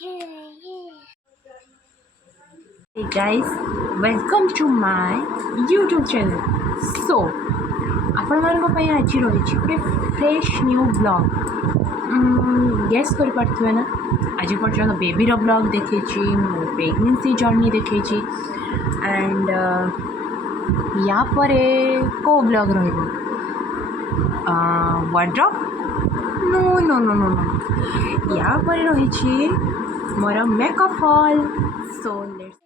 Hey guys, welcome to my YouTube channel. So, ଆପଣମାନଙ୍କ ପାଇଁ ଆଜି ରହିଛି ଗୋଟେ ଫ୍ରେଶ୍ ନ୍ୟୁ ବ୍ଲଗ୍. ଗେସ୍ କରିପାରୁଥିବେ ନା, ଆଜି ପର୍ଯ୍ୟନ୍ତ ବେବିର ବ୍ଲଗ୍ ଦେଖେଇଛି, ମୋ ପ୍ରେଗନେନ୍ସି ଜର୍ଣ୍ଣି ଦେଖେଇଛି ଆଣ୍ଡ ୟା ପରେ କେଉଁ ବ୍ଲଗ୍ ରହିବ? Wardrobe? No no no no no ୟା ପରେ ରହିଛି ମୋର ମେକଅପ୍ ହଲ୍. ସୋ ଲେଟ୍ସ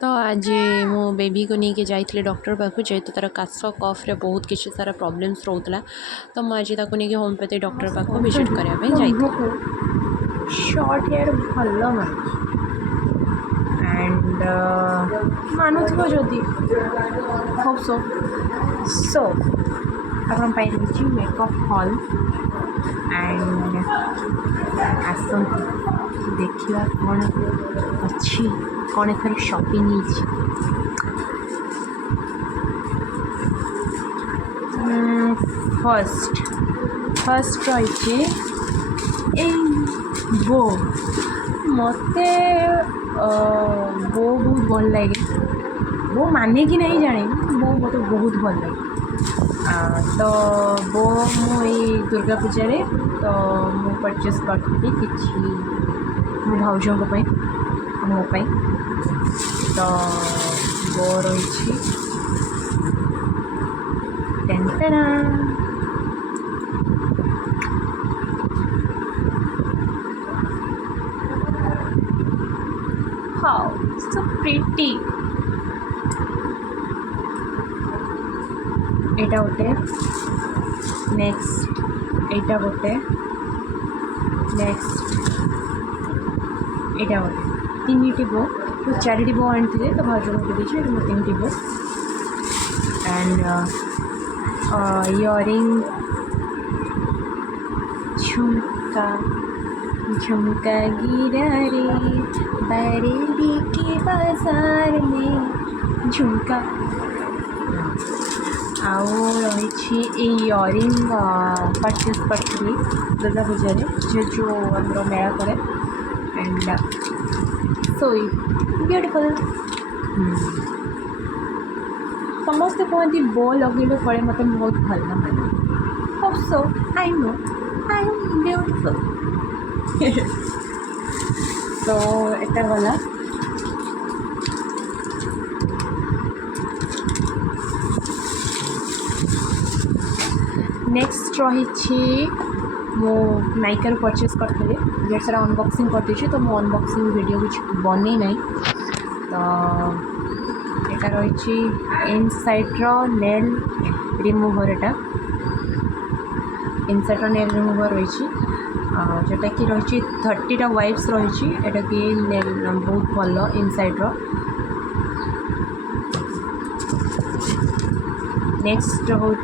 तो आज मो बेबी को लेके जाइए डॉक्टर पाखु जेहेतु तार काश कफ्रे बहुत किसी सारा प्रॉब्लम्स रोला तो मुझे आज नहीं होम्योपैथी डॉक्टर पाखु विजिट करने जाइए. शॉर्ट हेयर भल एंड मानुव जदि होप सो सो आपण रही मेकअप हॉल एंड आसतु देखा कौन अच्छी कौन एथर शॉपिंग फर्स्ट रही बो मत बो बहुत भल लगे. बो माने कि नहीं जाने बो मत बहुत भल लगे. तो बो मुझे दुर्गा पूजा तो मु परचेस करी कि मो भाउजों मोपाई. तो बो रही टेंटेना How so pretty. एटा गोटे नेक्स्ट एटा गोटे नेक्स्ट एटा गोटे तीन बो तो चार बो आनी तो भाज दीजिए तीन बो एंड इयरिंग झुमका झुमका गिरा रे बरेली के बाजार में झुमका आउ रही इयरिंग परचेस करी दुर्गा पूजा जो आम मेला करे एंड सो ब्यूटिफुल. समस्ते कहती बो लगे फले मत बहुत भल लगे. Hope so I know I am beautiful. तो एटा गला नेक्स्ट रही मो नाइका परचेस करी बहुत सारा अनबॉक्सिंग कर दी तो मो अनबॉक्सिंग वीडियो कुछ बन ना. तो यहाँ रही इनसाइड नेल रिमूवर. एटा इनसाइड नेल रिमूवर रही जोटा कि रही 30टा वाइप्स रही एटा कि नेल बहुत भल इनसाइड. नेक्स्ट हूँ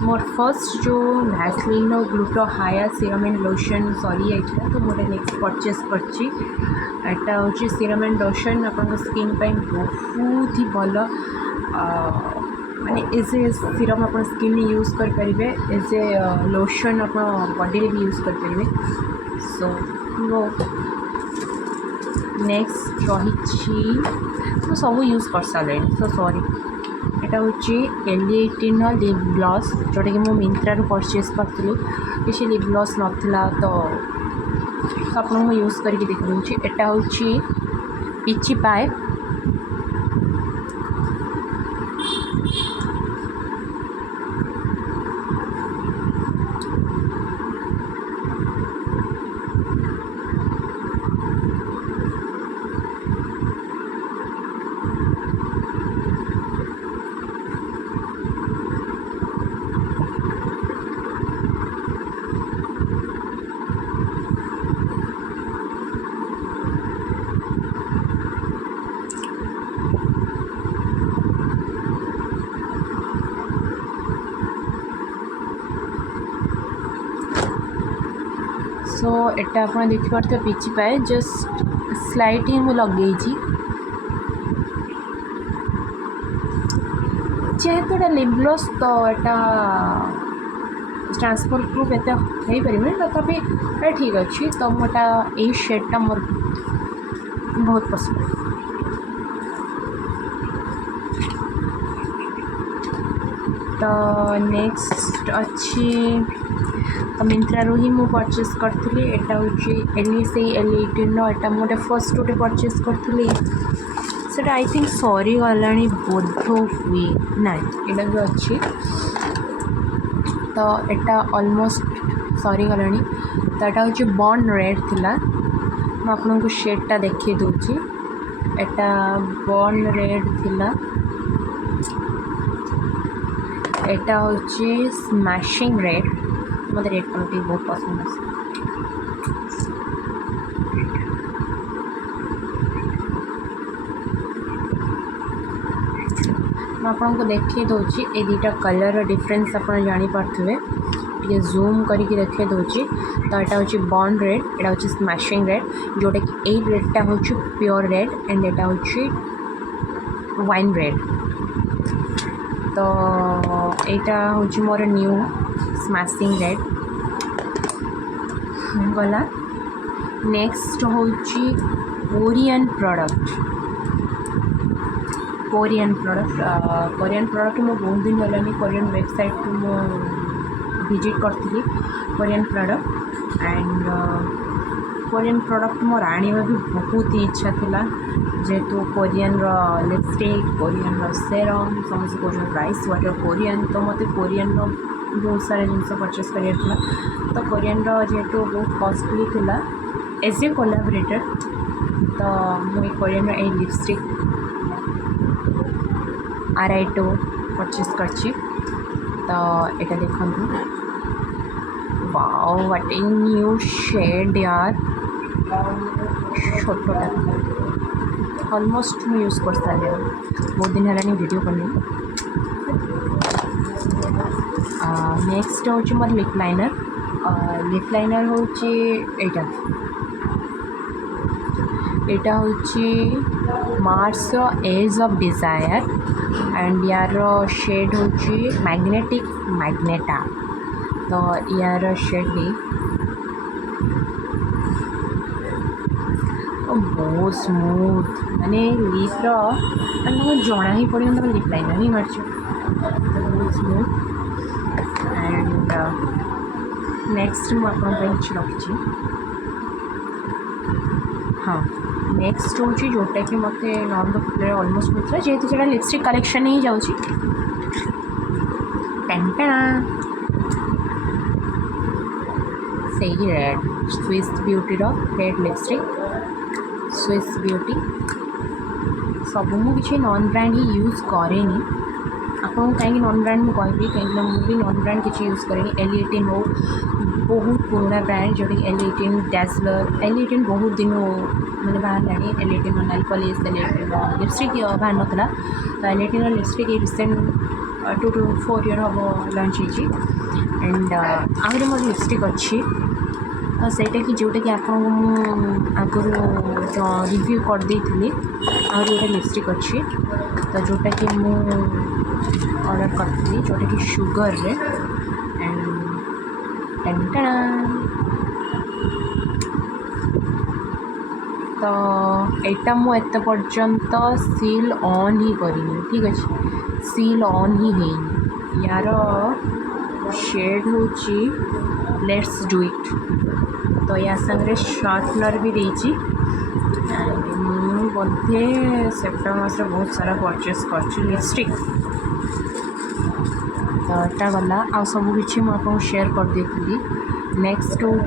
मोर फर्स्ट जो वैसलीन ग्लूटो हाया सीरम एंड लोशन सरी जाइए तो मोटे नेक्स्ट परचेस करटा हूँ सीरम एंड लोशन आप स्किन बहुत ही भल माने एज ए सीरम आप स्किन यूज करेंगे एज ए लोशन आप बॉडी भी यूज करेंगे. सो नेक्स्ट रही सब यूज कर सारे. सो सॉरी एटा हूँ एल18 लिप ग्लॉस जोटा कि मो मिंत्रा परचेस करी किसी लिप ग्लॉस नाला तो आप यूज करके देखी. एटा हूँ पिची पाए सो एटा आप देखिए पिची पाए जस्ट स्लाइट ही मुझे लगे जेहेतु एटा लिप ग्लॉस तो एटा ट्रांसफर प्रूफ एत हो पारे तथापि ठीक अच्छे तो मोटा यही शेडटा मोर बहुत पसंद। तो नेक्स्ट अच्छी तो मिंत्रा रू ही मु परचेस करी एटा हूँ एल से L18 एटा मोटे फर्स्ट गोटे परचेस करी से आई थिंक सरी गला बोध हुए ना यहाँ भी अच्छी तो एटा ऑलमोस्ट सरी गला तो यहाँ हूँ बॉन्ड रेड थिला मैं आपको शेडटा देखी दूची एटा बॉन्ड रेड थिला एटा हूँ स्मैशिंग रेड मत रेड कलर टी बहुत पसंद है। मैं आपको देखी दूची ए दुटा कलर डिफरेंस आप जापारे टे जूम करके देखी दूची तो यहाँ हूँ बॉन्ड रेड यहाँ हूँ स्मैशिंग रेड जोटा कि ए रेडटा हूँ प्योर रेड एंड यहाँ हूँ वाइन रेड तो यहाँ हूँ मोर न्यू स्मैशिंग रेड गला। नेक्स्ट हूँ कोरियन प्रोडक्ट कोरियन प्रोडक्ट मो बहुत दिन होलानी कोरियन वेबसाइट को मो विजिट करती Korean product and Korean product मोर आनिबा भी बहुत ही इच्छा थिला जेहेतु कोरियन लिपस्टिक कोरियन सेरम समस्त कोरियन राइस वाटर कोरियन तो मत कोरियन बहुत सारे जिनस परचेस कर तो कोरियन जेहेतु बहुत कॉस्टली थिला एज ए कोलाबरेटर तो मुझे Korean a lipstick R2 purchase करछि तो यहाँ देखु wow what a new shade यार छोटा ऑलमोस्ट मैं यूज कर सारे बहुत दिन है वीडियो करनी। नेक्स्ट हूँ मोर लिप लाइनर हूँ यहाँ हूँ Mars age of desire and यार शेड हूँ मैग्नेटिक मैग्नेटा तो यार शेड भी बहुत स्मूथ माने लिप तुमको जना ही पड़े तुम लिप लाइनर ही मार्च तो बहुत स्मूथ एंड नेक्स्ट मुझे रखी हाँ नेक्स्ट हूँ जोटा कि मत नॉन द फुल ऑलमोस्ट मिलता जेहेतु से लिपस्टिक कलेक्शन ही जाऊँगी से red Swiss beauty red lipstick Swiss beauty सब मुझे नॉन ब्रांड ही यूज करे आपको कहीं नॉन ब्रांड मुझे कहबी कहीं मुझे नॉन ब्रांड किसी यूज करें L18 हो बहुत पुराना ब्रांड जोटा L18 डैजलर L18 बहुत दिन मैंने बाहर लानी L18 Nile polish L18 lipstick बाहर नाला तो L18 लिपस्टिक रिसेंट 2 to 4 year हम लॉन्च होती एंड आगे मोर लिपस्टिक अच्छी सेटा कि जोटा कि आगुरी रिव्यू कर देती आगे गोटे लिपस्टिक अच्छी तो जोटा कि मु ऑर्डर करती जोटा कि शुगर रे एंड तो यहाँ मुझे पर्यंत सील ऑन ही करनी ठीक अच्छे सील ऑन ही है यार शेड हूँ लेट्स डू इट तो या संगे शार्पनर भी देती बोधे सेप्टेम्बर मास बहुत सारा परचेस कर लिपस्टिक तो यहाँ गला आ सबकि मुझे शेयर कर देती। नेक्स्ट हूँ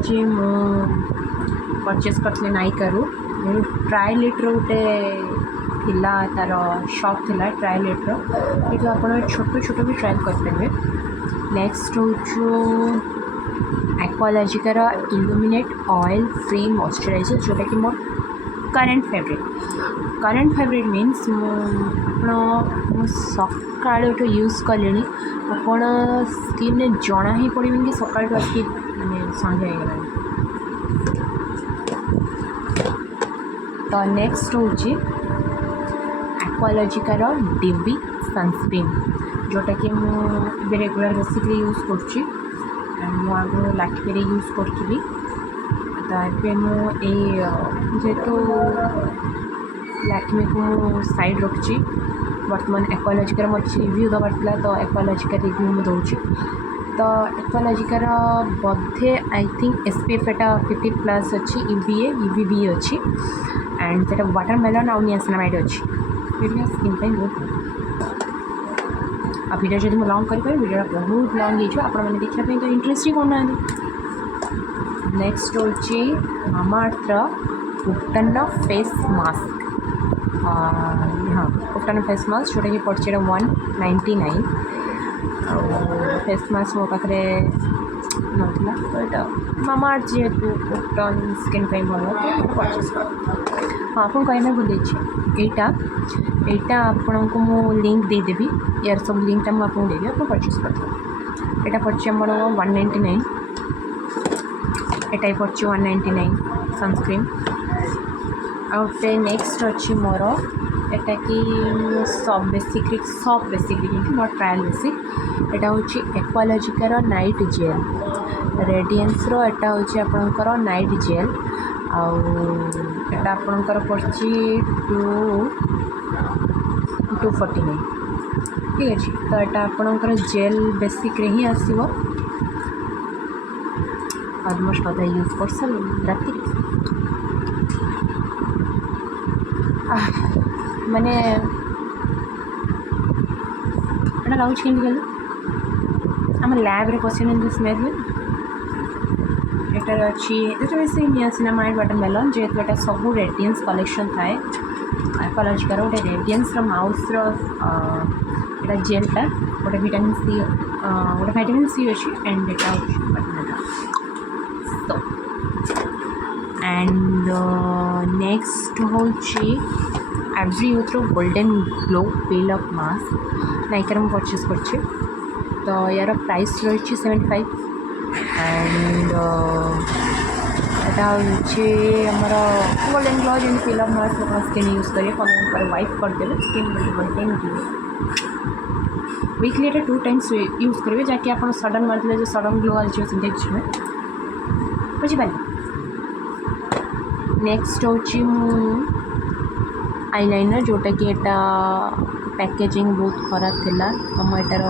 परचेस करते नायिकारु ट्राई लिटर गोटे थिला तार शॉप थिला ट्राई लिटर ये आप छोट छोट भी ट्राई करेंगे। नेक्स्ट हूँ एक्वालॉजिकार इल्यूमिनेट ऑयल फ्री मॉइस्चराइजर जोटा कि मोर करेंट फेवरेट मीन्स सका यूज कले आपण स्किन में जना ही पड़े कि सका आसिक मैंने संध्या होगा। तो नेक्स्ट हूँ एक्वालॉजिकार डीबी सनस्क्रीन जोटा कि मुझे रेगुलर बेसिकली यूज कर आगे लाक्मे यूज करी जेहेतु लाक्मे को साइड रखी बर्तमान एक्वालॉजिकर मत रिव्यू दबार था तो एक्वालॉजिकर रिव्यू मुझे दूसरी तो एक्वालॉजिकर बोधे आई थिंक एसपीएफ एटा 50 प्लस अच्छी यूवीए यूवीबी अच्छी एंड से वाटरमेलन आउ नियासिनामाइड अच्छी स्किन पे बहुत आ वीडियो जब मुझे लॉन्ग करें वीडियो बहुत लॉन्ग होने देखा तो इंटरेस्ट करना। नेक्स्ट हूँ मामाअर्थ उपटन फेस मास्क हाँ उपटन फेस मास्क जोटा कि पड़े 199 फेस मास्क मो पाखे नाला तो यहाँ मामाअर्थ जेहेतु उपटन स्किन पे भल परचेस कर हाँ आपको कहना भूल यहाँ आपण को मु लिंक देदेवी यार सब लिंकटा मुझे देवी आप परचेस कर यहाँ पड़े आम 199 एटा पड़े 199 सनस्क्रीन आउटे नेक्स्ट अच्छी मोर एटा कि सब बेसिकली नॉट ट्रायल बेसिक एटा हूँ एक्वालॉजिकर नाइट जेल रेडियंस रो एटा हूँ आपणकर नाइट जेल आटा आपणकर पड़े 249 ठीक अच्छे तो यहाँ आपणकर जेल बेसिक ही आसो अलमोस्ट कदा यूज कर सारे राति माने एटा लगुच के आम लैब रे पसंद स्मेल हुए एटार अच्छी बेसी नियासिनामाइड वाटरमेलन जेहेतु एटा सब रेडियंस कलेक्शन थाए एक्वालॉजिकर गोटे रेडियंस माउस एटा जेलटा गोटे विटामिन सी अच्छी एंड एटा तो एंड नेक्स्ट हूँ Everyuth golden glow peel up mask नाइकार मुझे परचेस कर तो यार प्राइस रही 75 एंड यहाँ हूँ गोल्डन ग्लो जो पील अप मास्क स्किन यूज करेंगे कम वाइप करदे स्किन गोल्डन ग्लो वीकली एटा 2 टाइम्स यूज करेंगे जहाँकि आप सडन मारते जो सडन ग्लो आसो से बुझीपारे। नेक्स्ट हूँ आईलाइनर जोटा कि एटा पैकेजिंग बहुत खराब थिला तुम एटार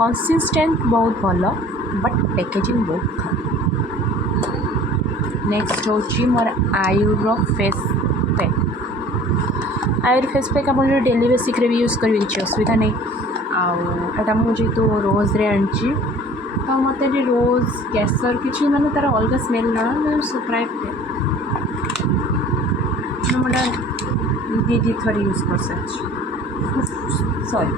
कंसिस्टेंट बहुत भल बट पैकेजिंग बहुत खराब। नेक्स्ट हूँ मोर आयुर फेस पैक आयुर फेस पैक आप डेली बेसिक भी यूज करेंगे किसी असुविधा नहीं आटा मुझे तो रोज रे आनी तो मत रोज केसर किसी माने तार अलग स्मेल ना सप्राइब मोटा दी थर यूज कर सॉरी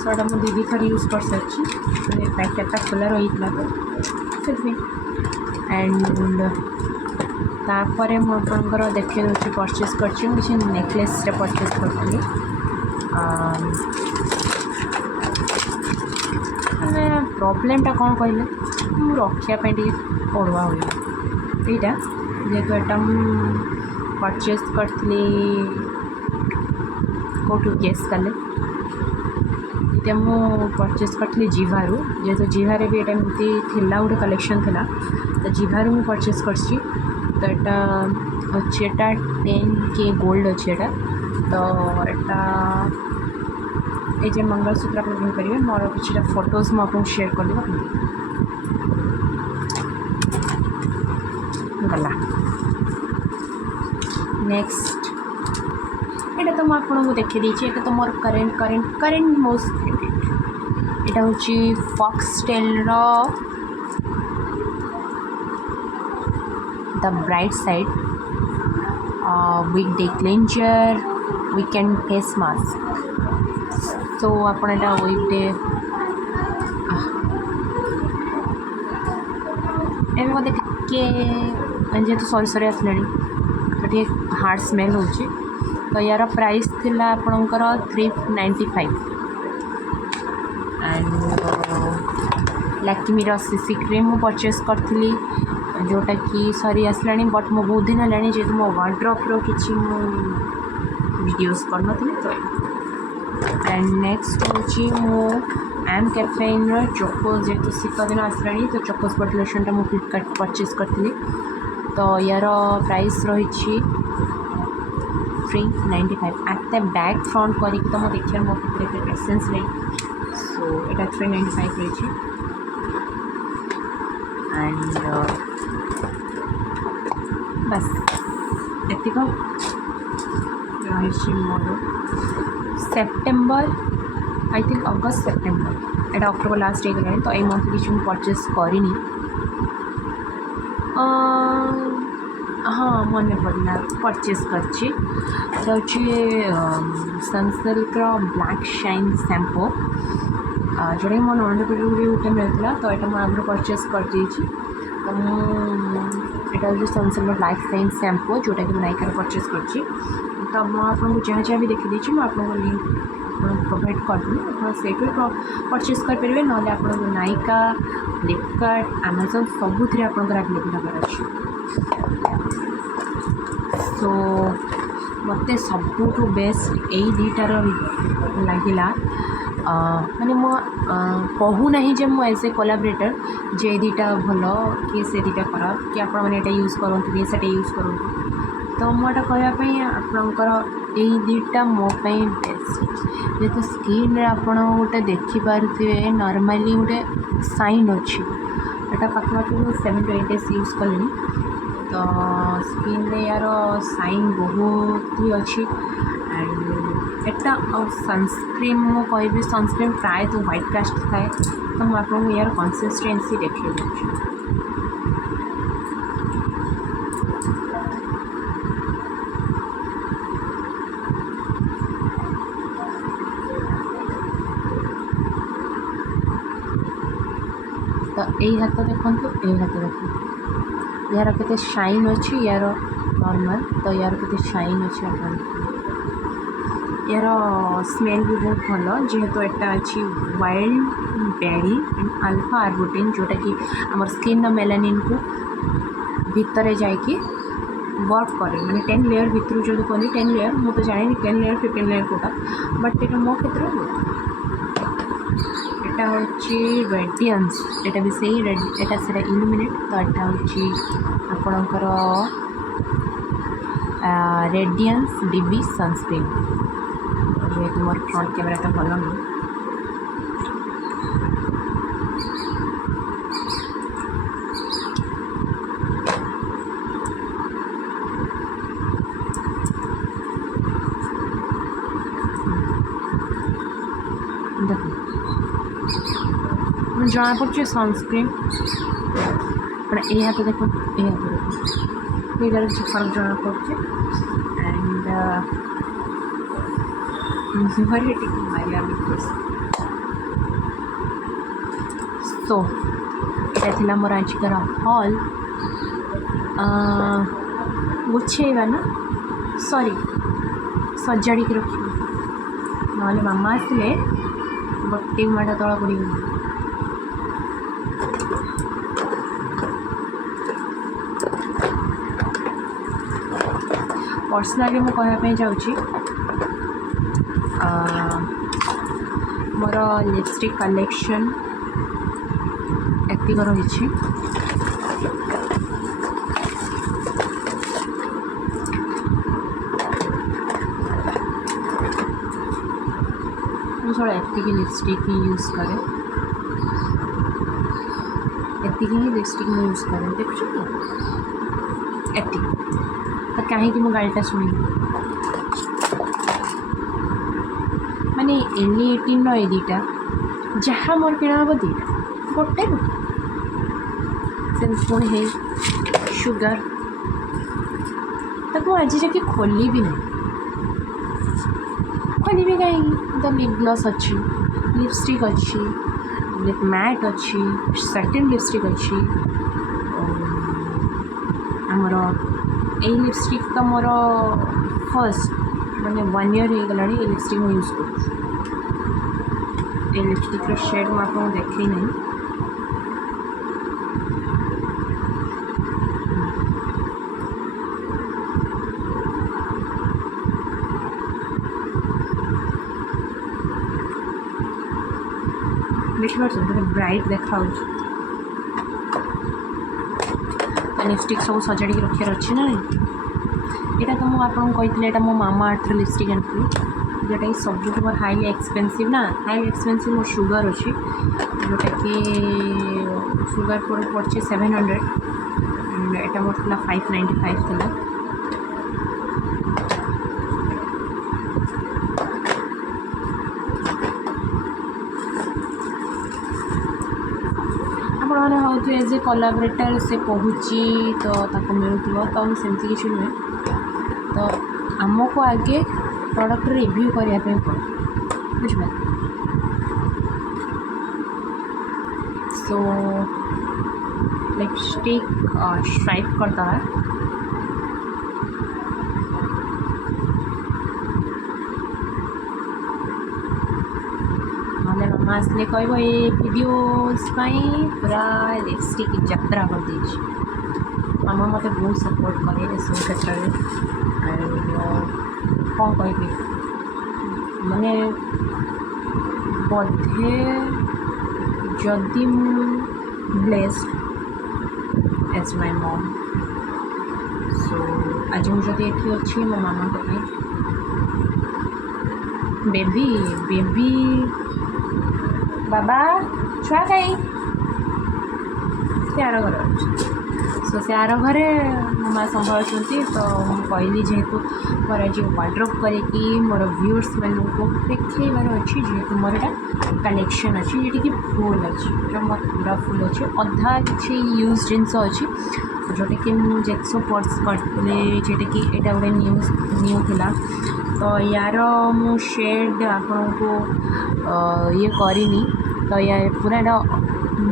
सो मुझे दी थर यूज कर पैकेटा खोला रही तो एंड तापर मुझे देखे दूसरी परचेस कर नेकलेस परचेस करी मैंने प्रॉब्लमटा कौन कहले रखापी पड़ुआ हुए यहाँ जेहेतु यहाँ परचेस करी कौटू गेस कले ये मुझे परचेस करी जीवारू जेहेतु जीवारे भी यहाँ एमती गोटे कलेक्शन थिला तो जीवारू मुझे परचेस कर तो यहाँ अच्छे 10K गोल्ड अच्छे तो यहाँ ये मंगलसूत्र आप करेंगे मोर कि फोटोज मुझे शेयर कर गला। नेक्स्ट यहाँ तो मुझे देखी देती है तो मोर करेन्ट मोस्ट फेवरेट यहाँ हूँ foxtail the bright side weekday cleanser weekend face mask तो आपड़ यहाँ वीक डे एवं देखिए जेहेतु सरी सरी आसला तो ये हार्ड स्मेल हो तो यार प्राइस थिला आपणकर 395 एंड लाक्मीर सीसी क्रीम मु परचेस करी जोटा कि सरी आसला बट मो बहुत दिन है जेहतु मो वार्डरोब किसी वीडियोस कर नी तो एंड नेक्स्ट हूँ मो एम कैफेन चोकोज जेहतु शीत दिन आसला तो चोकोज बॉडी लोशनटा मुझे फ्लिपकार्ट परचेस करी तो यार प्राइस रही 395 एट द बैक फ्रंट करके तो मैं देखिए मो पेसेंस नहीं सो यहाँ 395 रही एंड बस एतिक रही मोर September I think August September एटा अक्टोबर लास्ट हो तो ये मंथ किसी परचेस करनी हाँ मन पड़ना परचेस करछि तो सनसिल्क ब्लैक शाइन शैम्पू जोटा कि मो नंबर गोटे मिलता तो यहाँ मुझे आगे परचेस कर तो मुझे सनसिल्क ब्लैक शाइन शैम्पू जोटा कि नायिकार परचेस कर तो मुझे जहाँ जहाँ भी देखी मुझे आपको लिंक प्रोवाइड करदेवी आप परचेस करेंगे ना आप नायिका फ्लिपकार्ट आमाजन सबुथ आपंकर आवेलेबल हबार अच्छे सो मत सबुठ बेस्ट यही दुईटार लगिला माने मो कहूना जे मो एज ए कोलाबरेटर जे दुईटा भल कि से दुईटा खराब कि आपण मैंने यूज करते से यूज करूँ तो मोटा कहवाई आपणकर यही दुईटा मोपाई बेस्ट जेहतु स्किन आपड़ गोटे देखिपे नॉर्मली गोटे साइन अच्छी यहाँ पाखापाखि मुझे 7 to 8 days यूज कली तो स्किन रे यार साइन बहुत ही अच्छी एंड एटा सनस्क्रीन मु कहि सनस्क्रीन प्राय तो व्हाइट कास्ट थाए तो मुझे आपको यार कंसिस्टेंसी देखिए तो यही हाथ देखो यही हाथ देखो यार के शाइन अच्छी यार नॉर्मल तो यार के शाइन अच्छी यार स्मेल भी बहुत भल जेहेतु यहाँ अच्छी wild berry and alpha arbutin जोटा कि आम स्किन मेलानिन को भितर जाकि वर्क करे माने 10 लेयर भितर जो कहनी 10 लेयर मुझे तो जानी 10 लेयर 15 लेयर कोटा बट ये मो क्षेत्र এটা হচ্ছে রেডিয়ান্স এটা भी सही এটা সেটা ইলুমিনেট তো এটা হচ্ছে আপনার রেডিয়ান্স ডিবি সনস্ক্রিন যেহেতু মোর ফ্রন্ট ক্যামেরাটা ভালো না দেখুন जना पड़े सनस्क्रीन ये हाथ देखो ये हाथ देखो ये फर्क जना पड़े एंड मारिया सो ये मोर आजिकार हॉल गुछेवा ना सॉरी सजाड़ी के रख ना मामा आसले गोटे माटा तला पड़ पर्सनाली मु कहवाई जाऊँगी मोर लिपस्टिक कलेक्शन एतिक रही थोड़ा एतिक लिपस्टिक ही यूज करे एतिक ही लिपस्टिक में यूज करे देखु एतिक तो कहीं मो गाड़ीटा शुणी माने एली 18 ये दुईटा जहाँ मोर किणा हम दुईटा गोटे से पुणी है सुगर तक आज जाके खोली भी नहीं खोली भी कहीं तो लिप ग्लॉस अच्छी लिपस्टिक अच्छी लिप मैट अच्छी सैटिन लिपस्टिक अच्छी आमर यही लिपस्टिक तो मोर फर्स्ट मैंने 1 year हो गला ये लिपस्टिक मैं यूज कर लिपस्टिक शेड मुझे आपको देखी नहीं देखिए ब्राइट देखा लिपस्टिक सब सजाड़ी रखार अच्छे ना यहाँ तो मुझे कही यहाँ मो मामा आर्थ लिपस्टिक आनी जोटा कि सब मोर हाईली एक्सपेंसिव ना हाईली एक्सपेंसिव मोर सुगर अच्छी जोटा कि सुगर पड़े 700 यहाँ मोर 595 थी आपने होते एज ए कोलाबरेटर से कहूची तो मिलूँ तो सेमती किसी नुहे तो आमको आगे प्रोडक्ट रिव्यू करने पड़े बुझे सो लिपस्टिक स्ट्राइप करदा ना मामा आसले कह वीडियोस पूरा लिपस्टिक यात्रा कर दे मामा मत बहुत सपोर्ट करे सब क्षेत्र में कौन कह माने बोधे जदि blessed as my mom so आज मुझे ये अच्छी मो मामा बेबी बेबी बाबा छुआ कहीं से आर घर सो से आर घरे मो माँ संभालुँच तो कहली जेहेतु मोर आज वार्ड्रोब करके मोर व्यूअर्स मानू देखार अच्छी जेहेतु मोर यहाँ कलेक्शन अच्छी जी फुल अच्छी जो मोर पूरा फुल अच्छे अधा किसी यूज जिनस अच्छी जोटा कि मुझे सब पर्स करते जोटा कि यहाँ गोटे न्यू थिला तो यार मु शेड आपण को ये करनी तो या पूरा यहाँ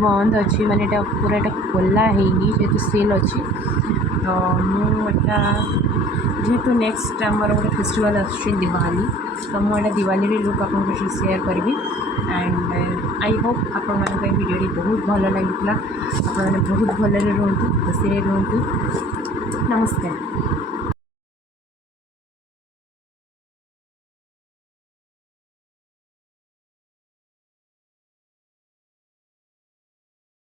बंद अच्छी माने पूरा यहाँ खोला है जेहतु सेल अच्छी तो मुझा जेहेतु नेक्स्ट आमर गोटे फेस्टिवल अच्छी दिवाली तो मुझे दिवाली लुक आपको शेयर करी एंड आई होप आपण मान भिडियो बहुत भल लगी आप बहुत भल रुहतु खुशी रुहतु नमस्कार।